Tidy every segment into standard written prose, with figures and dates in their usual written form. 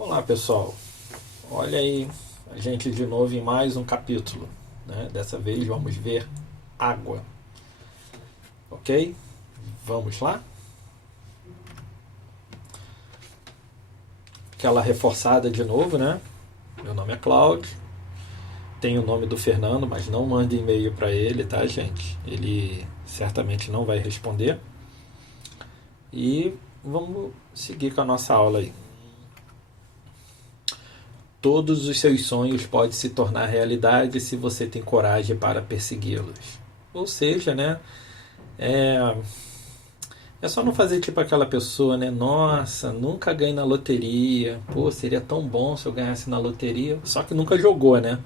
Olá pessoal, olha aí a gente de novo em mais um capítulo, né? Dessa vez vamos ver água, ok? Vamos lá? Aquela reforçada de novo, né? Meu nome é Cláudio, tenho o nome do Fernando, mas não mande e-mail para ele, tá, gente? Ele certamente não vai responder. E vamos seguir com a nossa aula aí. Todos os seus sonhos podem se tornar realidade se você tem coragem para persegui-los. Ou seja, né? É, é só não fazer tipo aquela pessoa, né? Nossa, nunca ganhei na loteria. Pô, seria tão bom se eu ganhasse na loteria. Só que nunca jogou, né?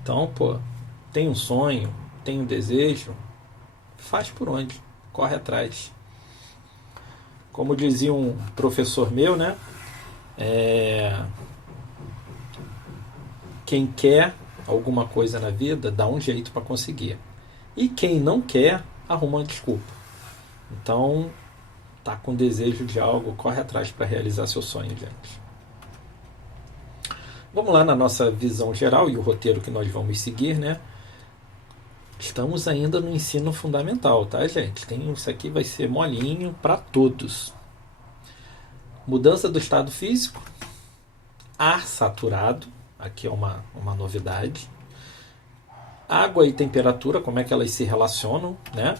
Então, pô, tem um sonho, tem um desejo, faz por onde? Corre atrás. Como dizia um professor meu, né? É, quem quer alguma coisa na vida dá um jeito para conseguir. E quem não quer, arruma uma desculpa. Então, tá com desejo de algo, corre atrás para realizar seu sonho, gente. Vamos lá na nossa visão geral e o roteiro que nós vamos seguir, né? Estamos ainda no ensino fundamental, tá, gente? Isso aqui vai ser molinho para todos. Mudança do estado físico, ar saturado, aqui é uma novidade. Água e temperatura, como é que elas se relacionam, né?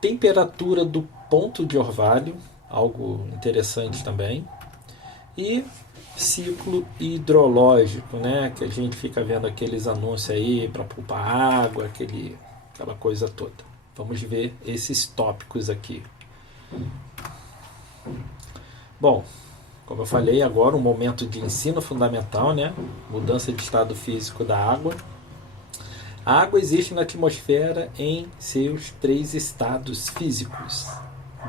Temperatura do ponto de orvalho, algo interessante também. E ciclo hidrológico, né? Que a gente fica vendo aqueles anúncios aí para poupar água, aquela coisa toda. Vamos ver esses tópicos aqui. Bom, como eu falei, agora um momento de ensino fundamental, né? Mudança de estado físico da água. A água existe na atmosfera em seus três estados físicos: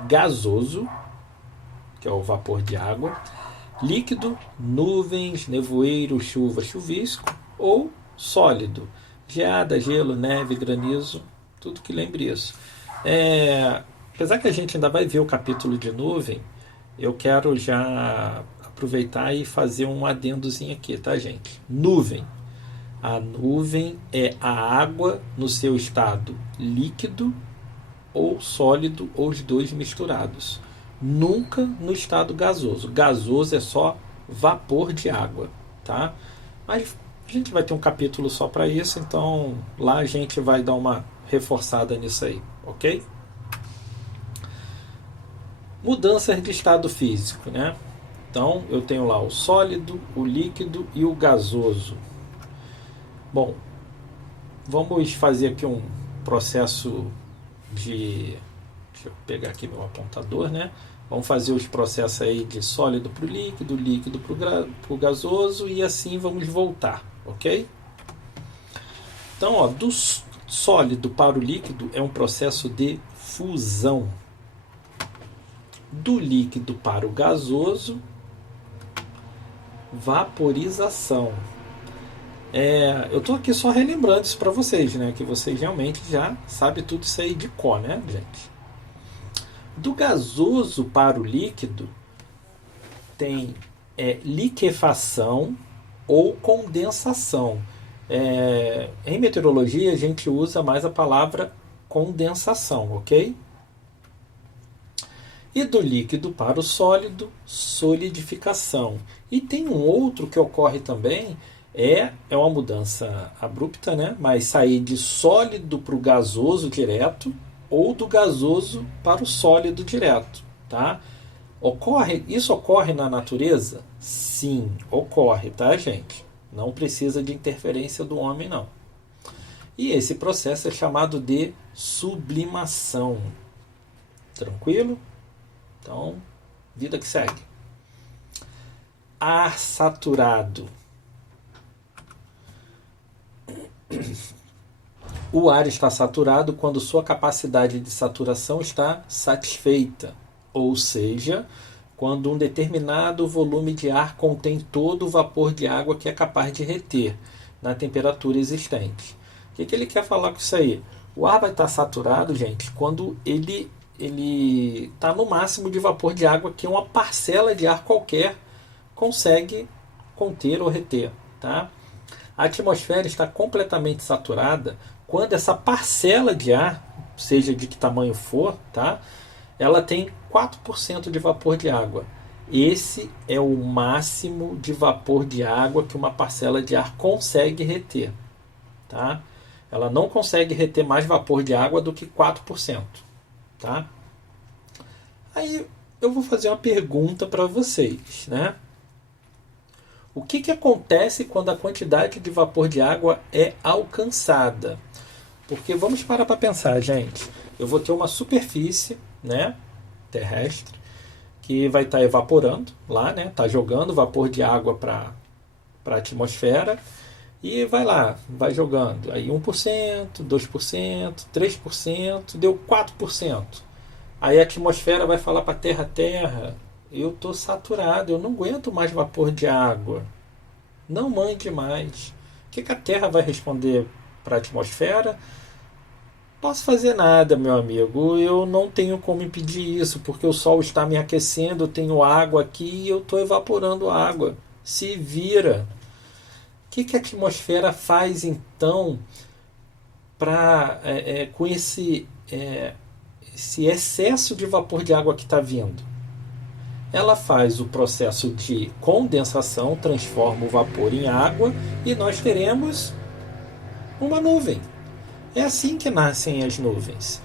gasoso, que é o vapor de água; líquido, nuvens, nevoeiro, chuva, chuvisco; ou sólido, geada, gelo, neve, granizo, tudo que lembre isso. Apesar que a gente ainda vai ver o capítulo de nuvem, eu quero já aproveitar e fazer um adendozinho aqui, tá, gente? Nuvem. A nuvem é a água no seu estado líquido ou sólido, ou os dois misturados. Nunca no estado gasoso. Gasoso é só vapor de água, tá? Mas a gente vai ter um capítulo só para isso, então lá a gente vai dar uma reforçada nisso aí, ok? Mudanças de estado físico, né? Então eu tenho lá o sólido, o líquido e o gasoso. Bom, vamos fazer aqui um processo de... Deixa eu pegar aqui meu apontador, né? Vamos fazer os processos aí de sólido para o líquido, líquido para o gasoso, e assim vamos voltar, ok? Então, ó, do sólido para o líquido é um processo de fusão. Do líquido para o gasoso, vaporização. Eu estou aqui só relembrando isso para vocês, né? Que vocês realmente já sabem tudo isso aí de cor, né, gente? Do gasoso para o líquido tem liquefação ou condensação. Em meteorologia a gente usa mais a palavra condensação, ok? E do líquido para o sólido, solidificação. E tem um outro que ocorre também, é uma mudança abrupta, né? Mas sair de sólido para o gasoso direto, ou do gasoso para o sólido direto, tá? Isso ocorre na natureza? Sim, ocorre, tá, gente? Não precisa de interferência do homem, não. E esse processo é chamado de sublimação. Tranquilo? Então, vida que segue. Ar saturado. O ar está saturado quando sua capacidade de saturação está satisfeita, ou seja, quando um determinado volume de ar contém todo o vapor de água que é capaz de reter na temperatura existente. O que ele quer falar com isso aí? O ar vai estar saturado, gente, quando ele está no máximo de vapor de água, que é uma parcela de ar qualquer consegue conter ou reter, tá? A atmosfera está completamente saturada quando essa parcela de ar, seja de que tamanho for, tá? Ela tem 4% de vapor de água. Esse é o máximo de vapor de água que uma parcela de ar consegue reter, tá? Ela não consegue reter mais vapor de água do que 4%, tá? Aí eu vou fazer uma pergunta para vocês, né? O que acontece quando a quantidade de vapor de água é alcançada? Porque vamos parar para pensar, gente. Eu vou ter uma superfície, né, terrestre, que vai estar evaporando lá, né? Tá jogando vapor de água para a atmosfera e vai lá, vai jogando. Aí 1%, 2%, 3%, deu 4%. Aí a atmosfera vai falar para a Terra, eu estou saturado, eu não aguento mais vapor de água. Não mande mais. O que a Terra vai responder para a atmosfera? Posso fazer nada, meu amigo. Eu não tenho como impedir isso, porque o Sol está me aquecendo, eu tenho água aqui e eu estou evaporando água. Se vira. O que a atmosfera faz então com esse excesso de vapor de água que está vindo? Ela faz o processo de condensação, transforma o vapor em água e nós teremos uma nuvem. É assim que nascem as nuvens.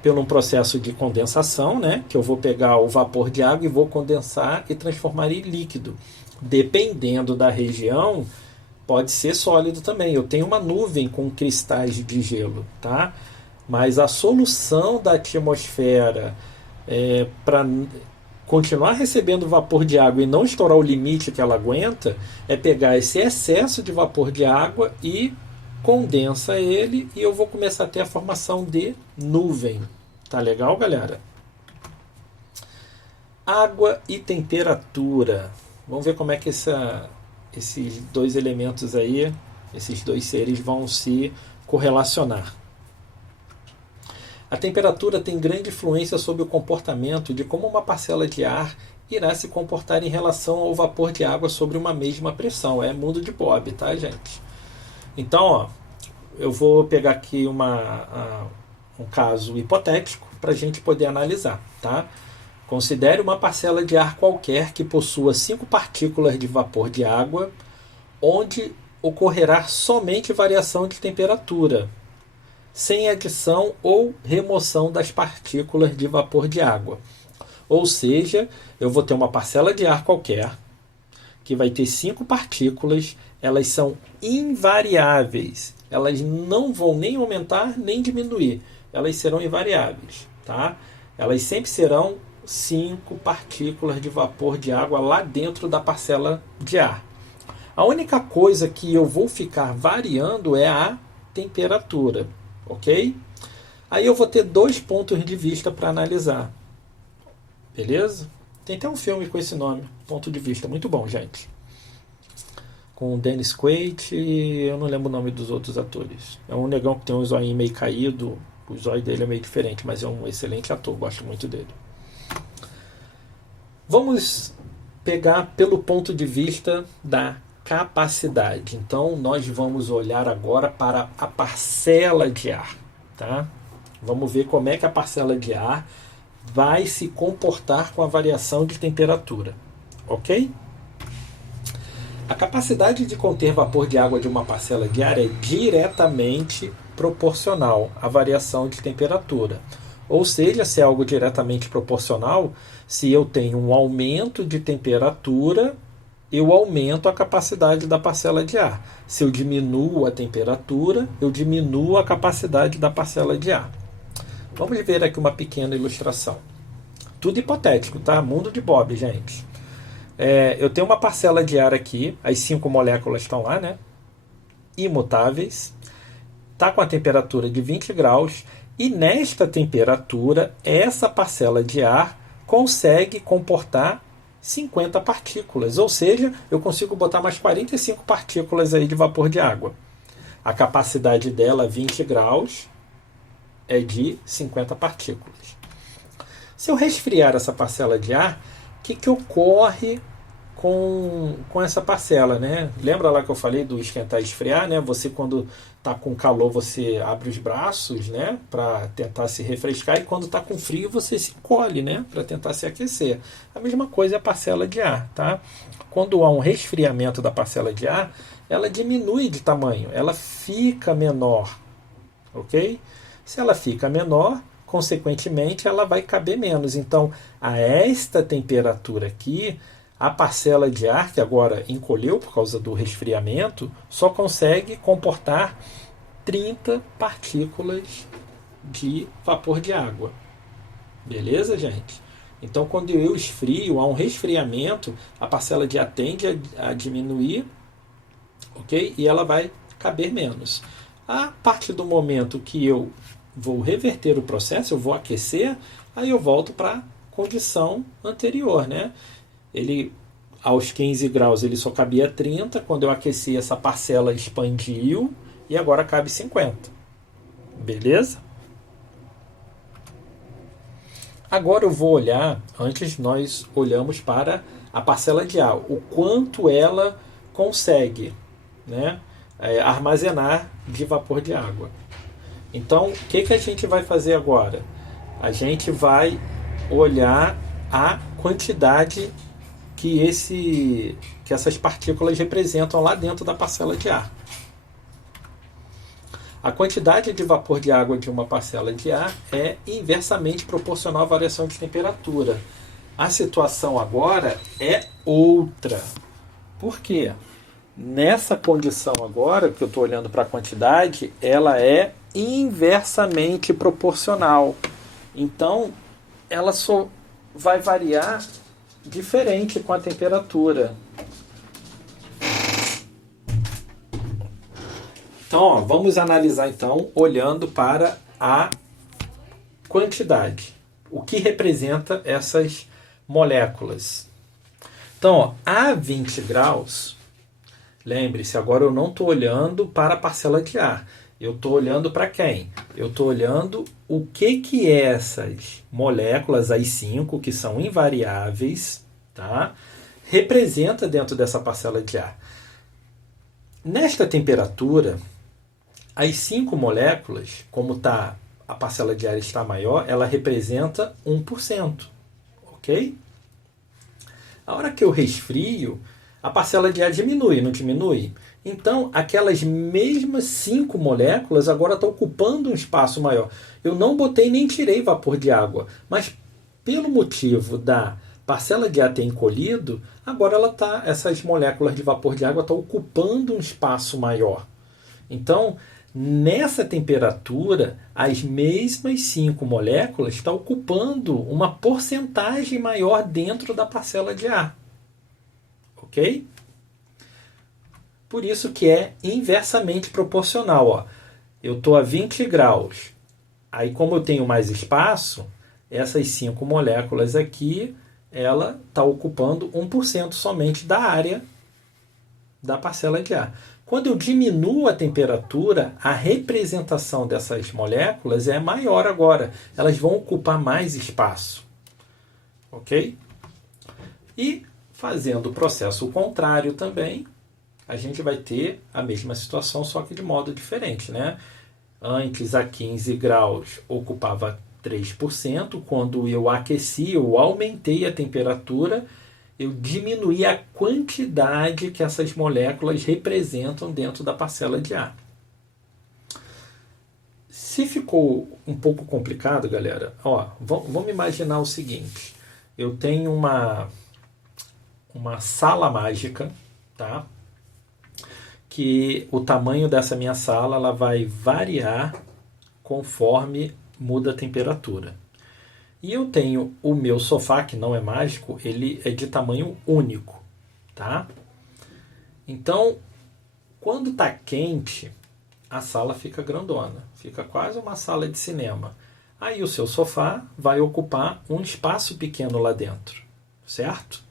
Pelo um processo de condensação, né, que eu vou pegar o vapor de água e vou condensar e transformar em líquido. Dependendo da região, pode ser sólido também. Eu tenho uma nuvem com cristais de gelo, tá? Mas a solução da atmosfera para continuar recebendo vapor de água e não estourar o limite que ela aguenta é pegar esse excesso de vapor de água e condensa ele e eu vou começar a ter a formação de nuvem. Tá legal, galera? Água e temperatura. Vamos ver como é que esses dois elementos aí, esses dois seres vão se correlacionar. A temperatura tem grande influência sobre o comportamento de como uma parcela de ar irá se comportar em relação ao vapor de água sobre uma mesma pressão. É mundo de Bob, tá, gente? Então, ó, eu vou pegar aqui um caso hipotético para a gente poder analisar, tá? Considere uma parcela de ar qualquer que possua 5 partículas de vapor de água, onde ocorrerá somente variação de temperatura, sem adição ou remoção das partículas de vapor de água. Ou seja, eu vou ter uma parcela de ar qualquer, que vai ter 5 partículas, elas são invariáveis, elas não vão nem aumentar nem diminuir, elas serão invariáveis, tá? Elas sempre serão 5 partículas de vapor de água lá dentro da parcela de ar. A única coisa que eu vou ficar variando é a temperatura, ok? Aí eu vou ter 2 pontos de vista para analisar, beleza? Tem até um filme com esse nome, Ponto de Vista, muito bom, gente. Com o Dennis Quaid e eu não lembro o nome dos outros atores. É um negão que tem um zóio meio caído, o zóio dele é meio diferente, mas é um excelente ator, gosto muito dele. Vamos pegar pelo ponto de vista da capacidade. Então, nós vamos olhar agora para a parcela de ar, tá? Vamos ver como é que a parcela de ar vai se comportar com a variação de temperatura, ok? A capacidade de conter vapor de água de uma parcela de ar é diretamente proporcional à variação de temperatura. Ou seja, se é algo diretamente proporcional, se eu tenho um aumento de temperatura, eu aumento a capacidade da parcela de ar. Se eu diminuo a temperatura, eu diminuo a capacidade da parcela de ar. Vamos ver aqui uma pequena ilustração. Tudo hipotético, tá? Mundo de Bob, gente. Eu tenho uma parcela de ar aqui, as 5 moléculas estão lá, né? Imutáveis. Está com a temperatura de 20 graus. E nesta temperatura, essa parcela de ar consegue comportar 50 partículas. Ou seja, eu consigo botar mais 45 partículas aí de vapor de água. A capacidade dela, 20 graus, é de 50 partículas. Se eu resfriar essa parcela de ar, o que ocorre com essa parcela, né? Lembra lá que eu falei do esquentar e esfriar, né? Você quando tá com calor você abre os braços, né? Para tentar se refrescar e quando tá com frio você se encolhe, né? Para tentar se aquecer. A mesma coisa é a parcela de ar, tá? Quando há um resfriamento da parcela de ar, ela diminui de tamanho, ela fica menor, ok? Se ela fica menor, consequentemente ela vai caber menos. Então, a esta temperatura aqui, a parcela de ar, que agora encolheu por causa do resfriamento, só consegue comportar 30 partículas de vapor de água. Beleza, gente? Então, quando eu esfrio, há um resfriamento, a parcela de ar tende a diminuir, ok? E ela vai caber menos. A partir do momento que eu vou reverter o processo, eu vou aquecer, aí eu volto para a condição anterior, né? Ele, aos 15 graus, ele só cabia 30. Quando eu aqueci, essa parcela expandiu e agora cabe 50. Beleza? Agora eu vou olhar, antes nós olhamos para a parcela de ar, o quanto ela consegue, né, armazenar de vapor de água. Então, o que a gente vai fazer agora? A gente vai olhar a quantidade que essas partículas representam lá dentro da parcela de ar. A quantidade de vapor de água de uma parcela de ar é inversamente proporcional à variação de temperatura. A situação agora é outra. Por quê? Nessa condição agora, que eu estou olhando para a quantidade, ela é inversamente proporcional. Então, ela só vai variar diferente com a temperatura. Então, ó, vamos analisar então olhando para a quantidade. O que representa essas moléculas? Então, ó, a 20 graus, lembre-se, agora eu não estou olhando para a parcela de ar. Eu estou olhando para quem? Eu estou olhando o que essas moléculas, as 5, que são invariáveis, tá? Representa dentro dessa parcela de ar. Nesta temperatura, as 5 moléculas, como a parcela de ar está maior, ela representa 1%. Ok? A hora que eu resfrio, a parcela de ar diminui, não diminui? Então, aquelas mesmas 5 moléculas agora estão ocupando um espaço maior. Eu não botei nem tirei vapor de água, mas pelo motivo da parcela de ar ter encolhido, agora essas moléculas de vapor de água estão ocupando um espaço maior. Então, nessa temperatura, as mesmas 5 moléculas estão ocupando uma porcentagem maior dentro da parcela de ar. Ok? Por isso que é inversamente proporcional. Ó. Eu estou a 20 graus. Aí, como eu tenho mais espaço, essas 5 moléculas aqui, ela está ocupando 1% somente da área da parcela de ar. Quando eu diminuo a temperatura, a representação dessas moléculas é maior agora. Elas vão ocupar mais espaço. Ok? E fazendo o processo contrário também, a gente vai ter a mesma situação, só que de modo diferente, né? Antes, a 15 graus, ocupava 3%. Quando eu aqueci, eu aumentei a temperatura, eu diminuí a quantidade que essas moléculas representam dentro da parcela de ar. Se ficou um pouco complicado, galera, ó, vamos imaginar o seguinte. Eu tenho uma sala mágica, tá? Que o tamanho dessa minha sala ela vai variar conforme muda a temperatura. E eu tenho o meu sofá, que não é mágico, ele é de tamanho único, tá? Então, quando está quente, a sala fica grandona, fica quase uma sala de cinema. Aí o seu sofá vai ocupar um espaço pequeno lá dentro, certo?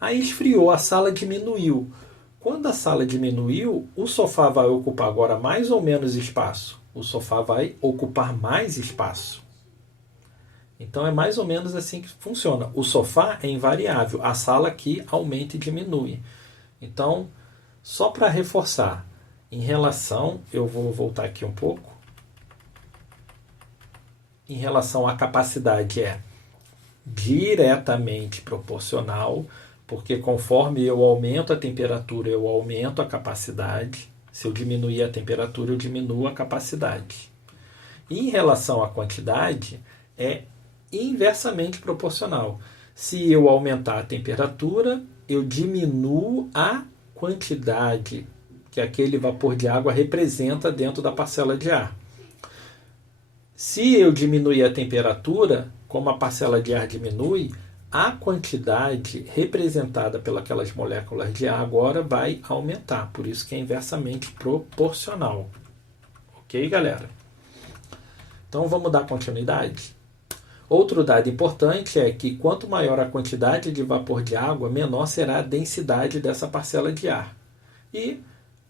Aí esfriou, a sala diminuiu. Quando a sala diminuiu, o sofá vai ocupar agora mais ou menos espaço? O sofá vai ocupar mais espaço. Então é mais ou menos assim que funciona. O sofá é invariável, a sala aqui aumenta e diminui. Então, só para reforçar, em relação, eu vou voltar aqui um pouco. Em relação à capacidade é diretamente proporcional, porque conforme eu aumento a temperatura, eu aumento a capacidade. Se eu diminuir a temperatura, eu diminuo a capacidade. E em relação à quantidade, é inversamente proporcional. Se eu aumentar a temperatura, eu diminuo a quantidade que aquele vapor de água representa dentro da parcela de ar. Se eu diminuir a temperatura, como a parcela de ar diminui, a quantidade representada pelas moléculas de ar agora vai aumentar. Por isso que é inversamente proporcional. Ok, galera? Então vamos dar continuidade? Outro dado importante é que quanto maior a quantidade de vapor de água, menor será a densidade dessa parcela de ar. E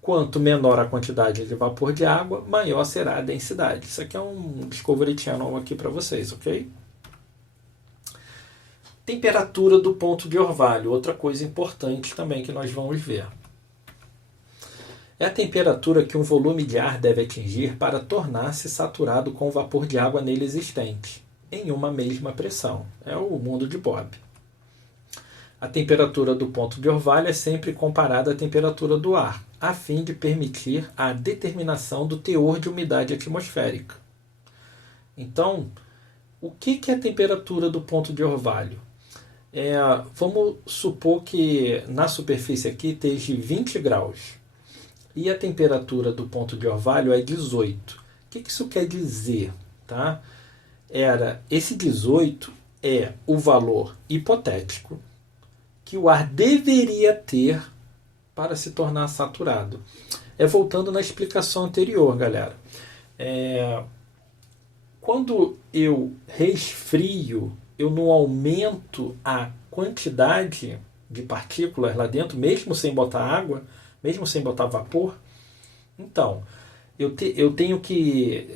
quanto menor a quantidade de vapor de água, maior será a densidade. Isso aqui é um Discovery Channel aqui para vocês, ok? Temperatura do ponto de orvalho, outra coisa importante também que nós vamos ver. É a temperatura que um volume de ar deve atingir para tornar-se saturado com o vapor de água nele existente, em uma mesma pressão. É o mundo de Bob. A temperatura do ponto de orvalho é sempre comparada à temperatura do ar, a fim de permitir a determinação do teor de umidade atmosférica. Então, o que é a temperatura do ponto de orvalho? Vamos supor que na superfície aqui esteja 20 graus e a temperatura do ponto de orvalho é 18. O que isso quer dizer? Tá? Esse 18 é o valor hipotético que o ar deveria ter para se tornar saturado. Voltando na explicação anterior, galera. Quando eu resfrio, eu não aumento a quantidade de partículas lá dentro, mesmo sem botar água, mesmo sem botar vapor. Então, eu tenho que,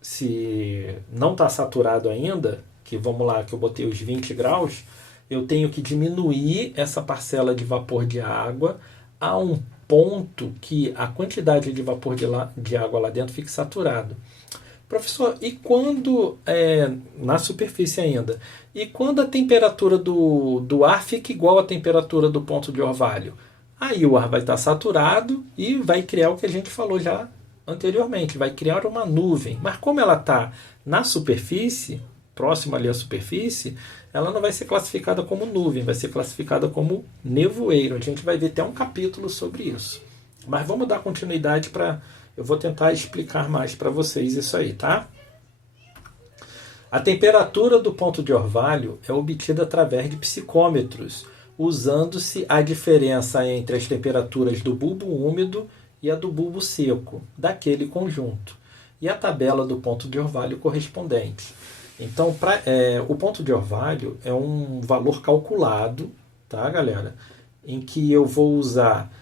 se não está saturado ainda, que vamos lá, que eu botei os 20 graus, eu tenho que diminuir essa parcela de vapor de água a um ponto que a quantidade de vapor de água lá dentro fique saturado. Professor, e quando, na superfície ainda, e quando a temperatura do ar fica igual à temperatura do ponto de orvalho? Aí o ar vai estar saturado e vai criar o que a gente falou já anteriormente, vai criar uma nuvem. Mas como ela está na superfície, próxima ali à superfície, ela não vai ser classificada como nuvem, vai ser classificada como nevoeiro. A gente vai ver até um capítulo sobre isso. Mas vamos dar continuidade para... Eu vou tentar explicar mais para vocês isso aí, tá? A temperatura do ponto de orvalho é obtida através de psicômetros, usando-se a diferença entre as temperaturas do bulbo úmido e a do bulbo seco, daquele conjunto, e a tabela do ponto de orvalho correspondente. Então, o ponto de orvalho é um valor calculado, tá, galera? Em que eu vou usar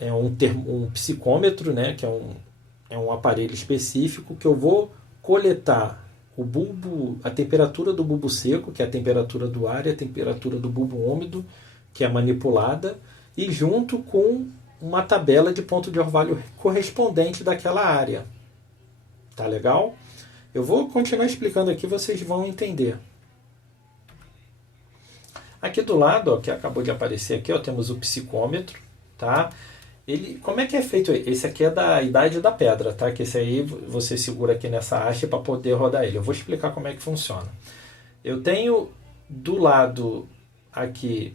um psicômetro, né, que é um aparelho específico que eu vou coletar a temperatura do bulbo seco, que é a temperatura do ar, e a temperatura do bulbo úmido, que é manipulada, e junto com uma tabela de ponto de orvalho correspondente daquela área. Tá legal? Eu vou continuar explicando aqui, vocês vão entender. Aqui do lado, ó, que acabou de aparecer aqui, ó, temos o psicômetro, tá? Como é que é feito? Esse aqui é da idade da pedra, tá? Que esse aí você segura aqui nessa haste para poder rodar ele. Eu vou explicar como é que funciona. Eu tenho do lado aqui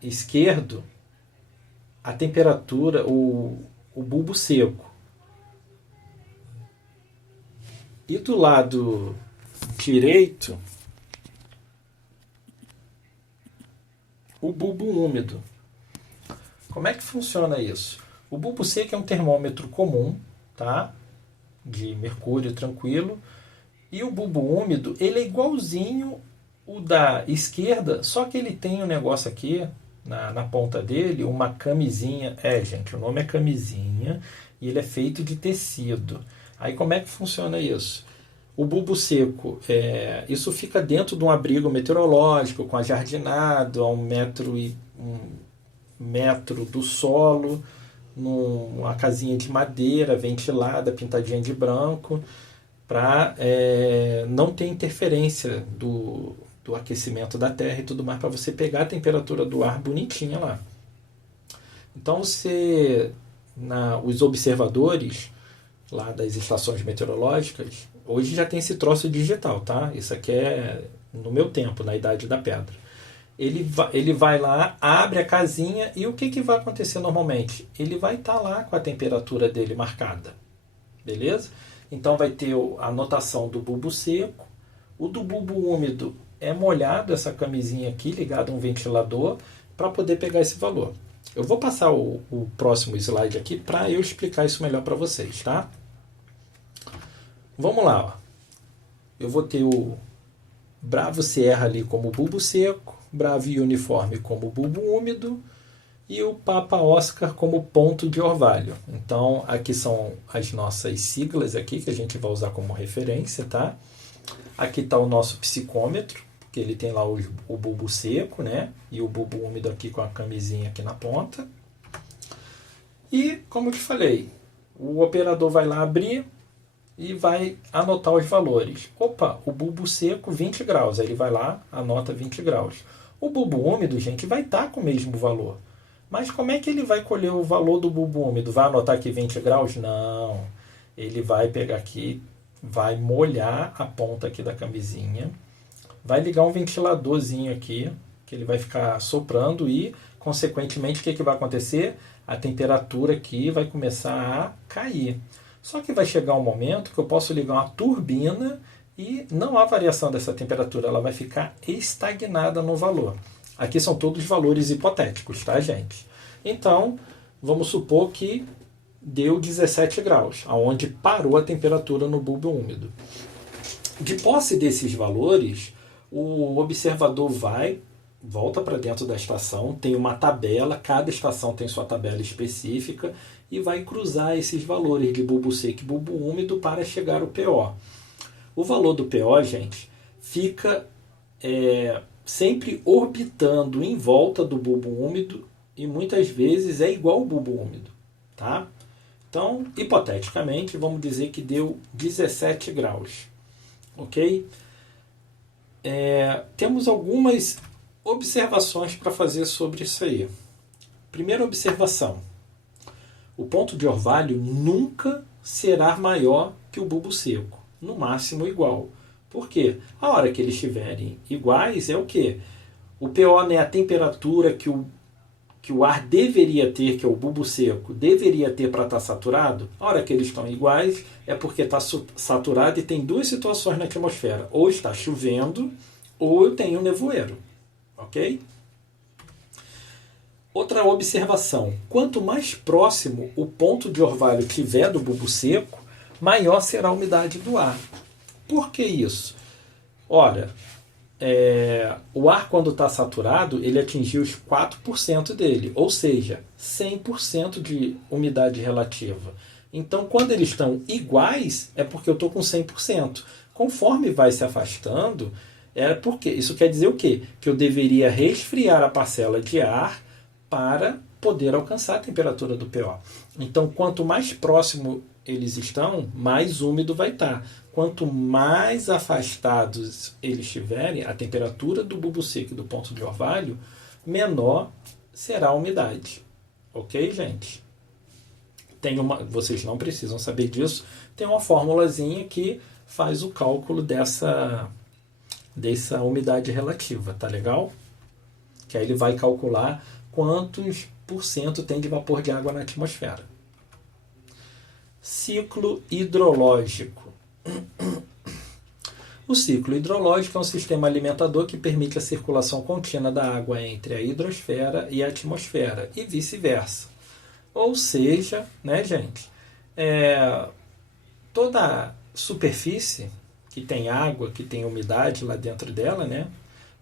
esquerdo a temperatura, o bulbo seco. E do lado direito, o bulbo úmido. Como é que funciona isso? O bulbo seco é um termômetro comum, tá? De mercúrio tranquilo. E o bulbo úmido, ele é igualzinho o da esquerda, só que ele tem um negócio aqui, na ponta dele, uma camisinha. Gente, o nome é camisinha e ele é feito de tecido. Aí como é que funciona isso? O bulbo seco, isso fica dentro de um abrigo meteorológico, com ajardinado, a 1 metro do solo, numa casinha de madeira, ventilada, pintadinha de branco, para não ter interferência do aquecimento da terra e tudo mais, para você pegar a temperatura do ar bonitinha lá. Então, os observadores lá das estações meteorológicas, hoje já tem esse troço digital, tá? Isso aqui é no meu tempo, na Idade da Pedra. Ele vai lá, abre a casinha e o que vai acontecer normalmente? Ele vai estar lá com a temperatura dele marcada, beleza? Então vai ter a anotação do bulbo seco, o do bulbo úmido é molhado, essa camisinha aqui ligada a um ventilador, para poder pegar esse valor. Eu vou passar o próximo slide aqui para eu explicar isso melhor para vocês, tá? Vamos lá, ó. Eu vou ter o Bravo Sierra ali como bulbo seco, Bravo Uniforme como bulbo úmido e o Papa Oscar como ponto de orvalho. Então, aqui são as nossas siglas aqui que a gente vai usar como referência, tá? Aqui está o nosso psicômetro, que ele tem lá o bulbo seco, né? E o bulbo úmido aqui com a camisinha aqui na ponta. E, como eu te falei, o operador vai lá abrir e vai anotar os valores. Opa, o bulbo seco 20 graus. Aí ele vai lá, anota 20 graus. O bulbo úmido, gente, vai estar com o mesmo valor. Mas como é que ele vai colher o valor do bulbo úmido? Vai anotar aqui 20 graus? Não. Ele vai pegar aqui, vai molhar a ponta aqui da camisinha, vai ligar um ventiladorzinho aqui, que ele vai ficar soprando e, consequentemente, o que vai acontecer? A temperatura aqui vai começar a cair. Só que vai chegar um momento que eu posso ligar uma turbina e não há variação dessa temperatura, ela vai ficar estagnada no valor. Aqui são todos valores hipotéticos, tá, gente? Então, vamos supor que deu 17 graus, aonde parou a temperatura no bulbo úmido. De posse desses valores, o observador volta para dentro da estação, tem uma tabela, cada estação tem sua tabela específica e vai cruzar esses valores de bulbo seco e bulbo úmido para chegar ao PO. O valor do PO, gente, fica sempre orbitando em volta do bulbo úmido e muitas vezes é igual ao bulbo úmido, tá? Então, hipoteticamente, vamos dizer que deu 17 graus, ok? Temos algumas observações para fazer sobre isso aí. Primeira observação: o ponto de orvalho nunca será maior que o bulbo seco, no máximo igual. Por quê? A hora que eles estiverem iguais é o quê? O PO, né, a temperatura que o ar deveria ter, que é o bulbo seco, deveria ter para estar saturado. A hora que eles estão iguais é porque está saturado e tem duas situações na atmosfera. Ou está chovendo ou eu tenho nevoeiro. Ok? Outra observação: quanto mais próximo o ponto de orvalho tiver do bulbo seco, maior será a umidade do ar. Por que isso? Ora, o ar, quando está saturado, ele atingiu os 4% dele, ou seja, 100% de umidade relativa. Então, quando eles estão iguais, é porque eu estou com 100%. Conforme vai se afastando, porque isso quer dizer o quê? Que eu deveria resfriar a parcela de ar para poder alcançar a temperatura do PO. Então, quanto mais próximo eles estão, mais úmido vai estar. Quanto mais afastados eles estiverem, a temperatura do bulbo seco e do ponto de orvalho, menor será a umidade. Ok, gente? Vocês não precisam saber disso. Tem uma formulazinha que faz o cálculo dessa umidade relativa, tá legal? Que aí ele vai calcular quantos por cento tem de vapor de água na atmosfera. Ciclo hidrológico. O ciclo hidrológico é um sistema alimentador que permite a circulação contínua da água entre a hidrosfera e a atmosfera e vice-versa. Ou seja, né, gente, toda superfície que tem água, que tem umidade lá dentro dela, né,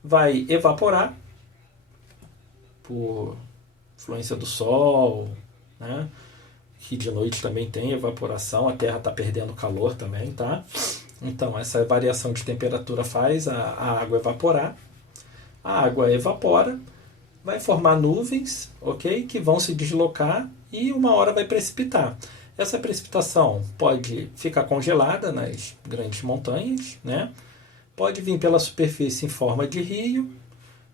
vai evaporar por influência do sol, né, que de noite também tem evaporação, a Terra está perdendo calor também, tá? Então, essa variação de temperatura faz a água evaporar. A água evapora, vai formar nuvens, ok? Que vão se deslocar e uma hora vai precipitar. Essa precipitação pode ficar congelada nas grandes montanhas, né? Pode vir pela superfície em forma de rio,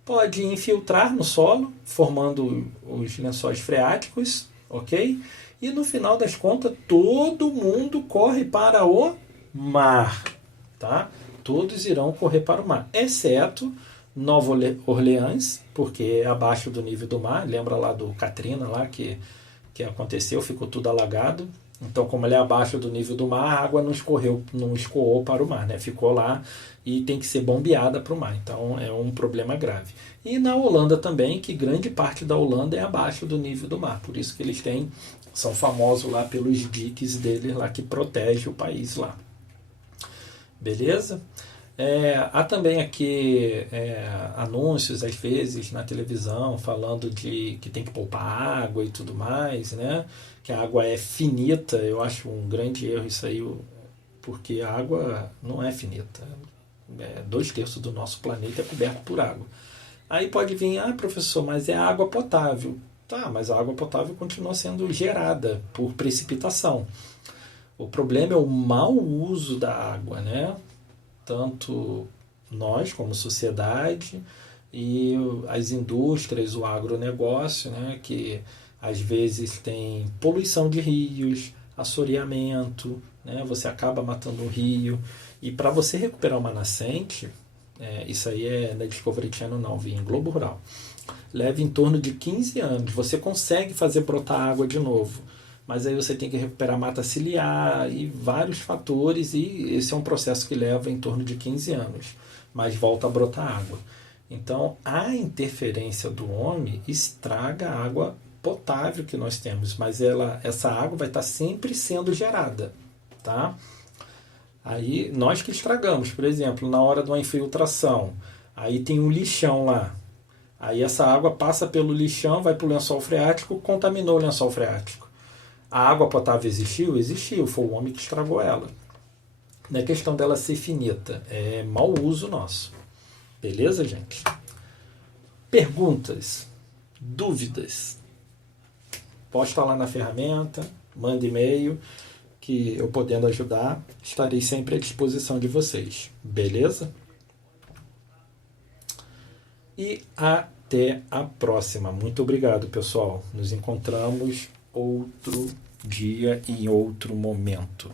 pode infiltrar no solo, formando os lençóis freáticos, ok? E no final das contas, todo mundo corre para o mar, tá? Todos irão correr para o mar, exceto Nova Orleans, porque é abaixo do nível do mar. Lembra lá do Katrina lá que aconteceu, ficou tudo alagado. Então, como ele é abaixo do nível do mar, a água não escoou para o mar, né? Ficou lá e tem que ser bombeada para o mar. Então, é um problema grave. E na Holanda também, que grande parte da Holanda é abaixo do nível do mar. Por isso que eles são famosos lá pelos diques deles lá que protege o país lá. Beleza? Há também aqui anúncios, às vezes, na televisão, falando de que tem que poupar água e tudo mais, né? Que a água é finita. Eu acho um grande erro isso aí, porque a água não é finita. 2/3 do nosso planeta é coberto por água. Aí pode vir, professor, mas é água potável. Tá, mas a água potável continua sendo gerada por precipitação. O problema é o mau uso da água, né? Tanto nós como sociedade e as indústrias, o agronegócio, né, que às vezes tem poluição de rios, assoreamento, né, você acaba matando um rio. E para você recuperar uma nascente, isso aí não é Discovery Channel não, vi em Globo Rural, leva em torno de 15 anos. Você consegue fazer brotar água de novo, mas aí você tem que recuperar mata ciliar e vários fatores, e esse é um processo que leva em torno de 15 anos, mas volta a brotar água. Então, a interferência do homem estraga a água potável que nós temos, mas essa água vai estar sempre sendo gerada, tá? Aí, nós que estragamos, por exemplo, na hora de uma infiltração, aí tem um lixão lá, aí essa água passa pelo lixão, vai para o lençol freático, contaminou o lençol freático. A água potável existiu? Existiu, foi o homem que estragou ela. Não é questão dela ser finita, é mau uso nosso. Beleza, gente? Perguntas, dúvidas, posta lá na ferramenta, manda e-mail, que eu podendo ajudar, estarei sempre à disposição de vocês. Beleza? E até a próxima. Muito obrigado, pessoal. Nos encontramos outro dia, em outro momento.